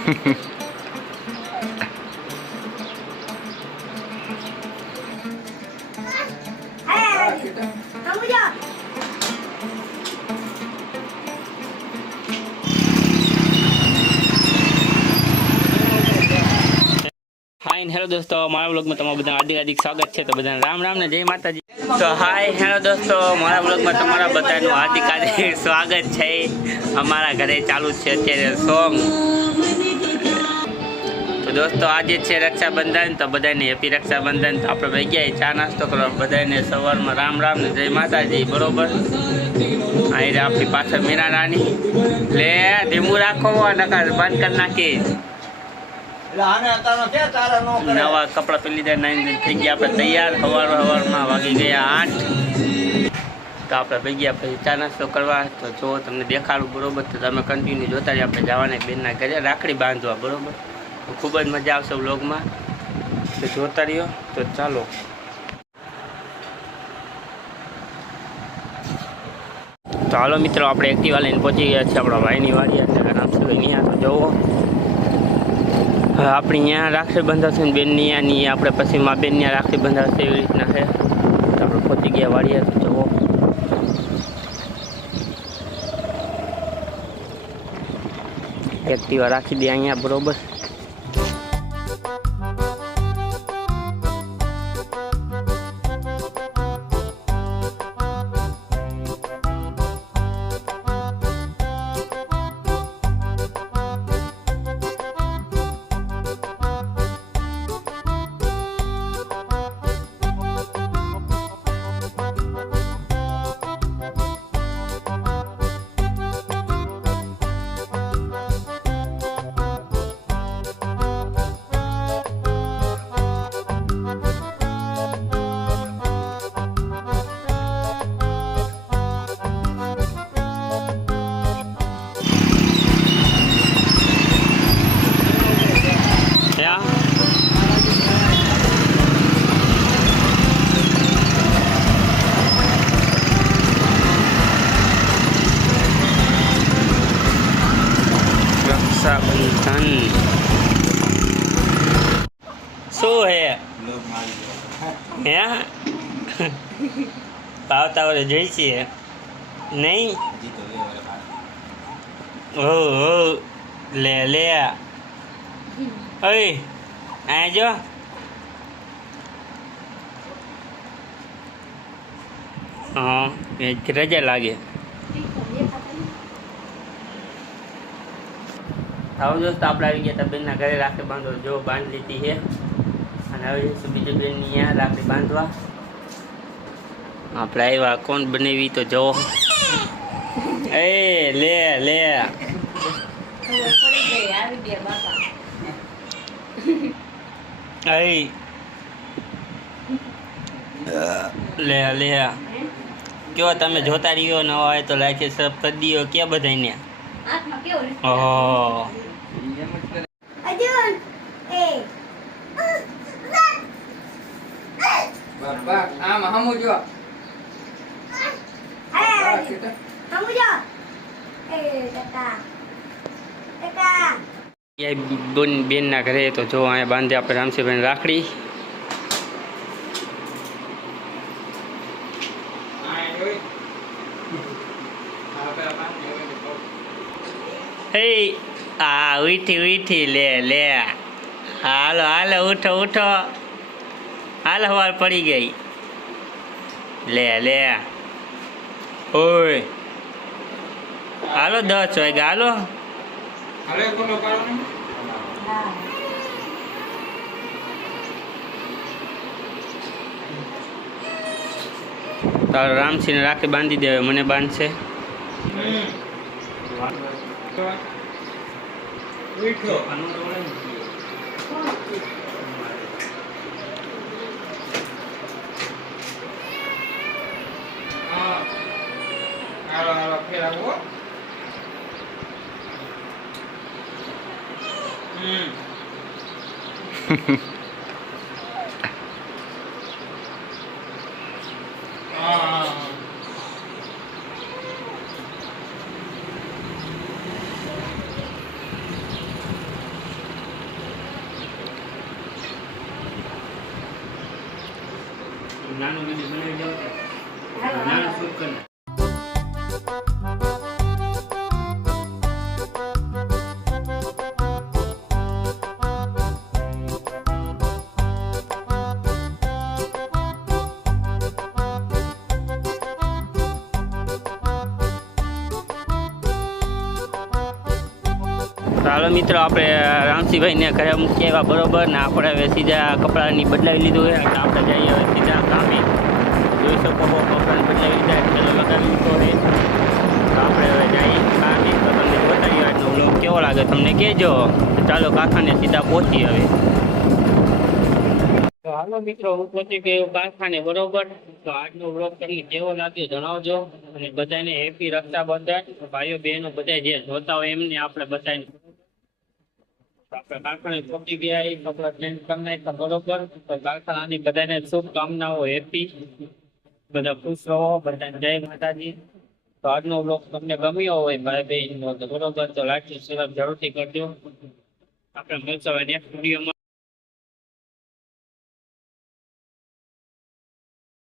Hi hello દોસ્તો, મારા બ્લોગમાં તમારું બધા હાર્દિક હાર્દિક સ્વાગત છે. તો બધાને રામ રામ ને જય માતાજી. તો હાય હેલો દોસ્તો, મારા બ્લોગમાં તમારા બધાનું હાર્દિક હાર્દિક સ્વાગત છે. અમારા ઘરે ચાલુ છે અત્યારે સોંગ તો દોસ્તો આજે છે રક્ષાબંધન તો બધાને હેપી રક્ષાબંધન. તો આપણે ભાઈ ગયા ચા નાસ્તો કરવા. બધાને સવારમાં રામ રામ ને જય માતાજી બરોબર? અહીં આપણી પાછળ મીરા રાની લે ધીમું રાખો નકર બંધ કરી નાખી? નવા કપડાં પહેરી લીધા નાઈ થઈ ગયા. આપણે તૈયાર સવાર સવારમાં વાગી ગયા આઠ. તો આપણે ભાઈ ગયા પછી ચા નાસ્તો કરવા. તો જો તમને દેખાડું બરોબર? તો તમે કન્ટિન્યુ જોતા આપણે જવાના બેનના ઘરે. રાખડી બાંધવા બરોબર? ખૂબ જ મજા આવશે વ્લોગમાં. તો જોતા રહ્યો, તો ચાલો. તો હાલો મિત્રો, આપણે એક્ટિવા લઈને પહોંચી ગયા છીએ આપણા ભાઈની વાડી એટલે રામસભાઈ અહીંયા તો જવો. આપણે અહીંયા રાખડી બંધાશે ને બેનની અહીંયાની આપણે પછી મા બેનની ત્યાં રાખડી બંધાશે એવી રીતના છે. તો આપણે પહોંચી ગયા વાડીએ, તો જવો. એક્ટિવા રાખી દે અહીંયા, બરોબર. શું હે. હે જોઈ છીએ. નહીં? લે ઓ લે લે. ઓય આ જો. હા એ રજા લાગે. આવો દોસ્ત આપણે આવી ગયા હતા બેનના ઘરે રાખે બાંધો જો બાંધ લીધી છે. અને હવે જઈશું બીજું બેનની અહીંયા રાખડી બાંધવા. આપણે આવ્યા કોણ બનાવી તો જો એ લે લે. લે લે. કયો તમે જોતા રહ્યો ન હોય તો લાઈક સબ કરી દો કે બધાને ઓહો અર્જુન એ બાબા આમ હમુ જો હે સમજો એ ટકા ટકા બેન બેનના ઘરે તો જો અહીંયા બાંધે આપણે રામસિંહભાઈ રાખડી આ જોઈ આ પેલા પાંચ ને હવે તો હે આ ઉઠી ઉઠી લે લે હાલો હાલો ઉઠો ઉઠો હાલ હવાર પડી ગઈ. લે લે. ઓય. હાલો દસ વાગ્યા હાલો. હવે કોનો ને. તારો રામસિંહને રાખી બાંધી દેવે મને બાંધશે. ઉઠો. નાનું વીડિયો બનાવી જાવ નાનું શૂટ કરી ચાલો મિત્રો, આપણે રામસિંહભાઈને ઘરે મૂકી આવ્યા બરોબર ને આપણે હવે સીધા કપડાની બદલાવી લીધું છે. એટલે આપણે જઈએ હવે સીધા કામે જોઈ શકો કપડાને બદલાવી લીધા એટલે લગાવી લીધો હોય તો આપણે હવે જઈએ કામે તો તમને બતાવી આજનો વ્લોગ કેવો લાગે. તમને કહેજો. ચાલો કારખાને સીધા પહોંચી હવે. તો હાલો મિત્રો, હું પહોંચી ગયો કારખાને બરોબર. તો આજનો વ્લોગ તમને કેવો લાગ્યો જણાવજો. અને બધાને હેપી રક્ષાબંધન. ભાઈઓ બહેનો બધા જે જોતા હોય એમને આપણે બધાને કારખાને પહોંચી ગયા કપડા ચેન્જ કરી નાખ્યા બરોબર. કારખાનાની બધાને શુભકામનાઓ હેપી. બધા ખુશ રહો, બધાને જય માતાજી. તો આજનો બ્લોગ તમને ગમ્યો હોય ભાઈ બહેન તો બરોબર. તો લાઈક જરૂરથી કરજો. આપણે મળશું નેક્સ્ટ વિડીયોમાં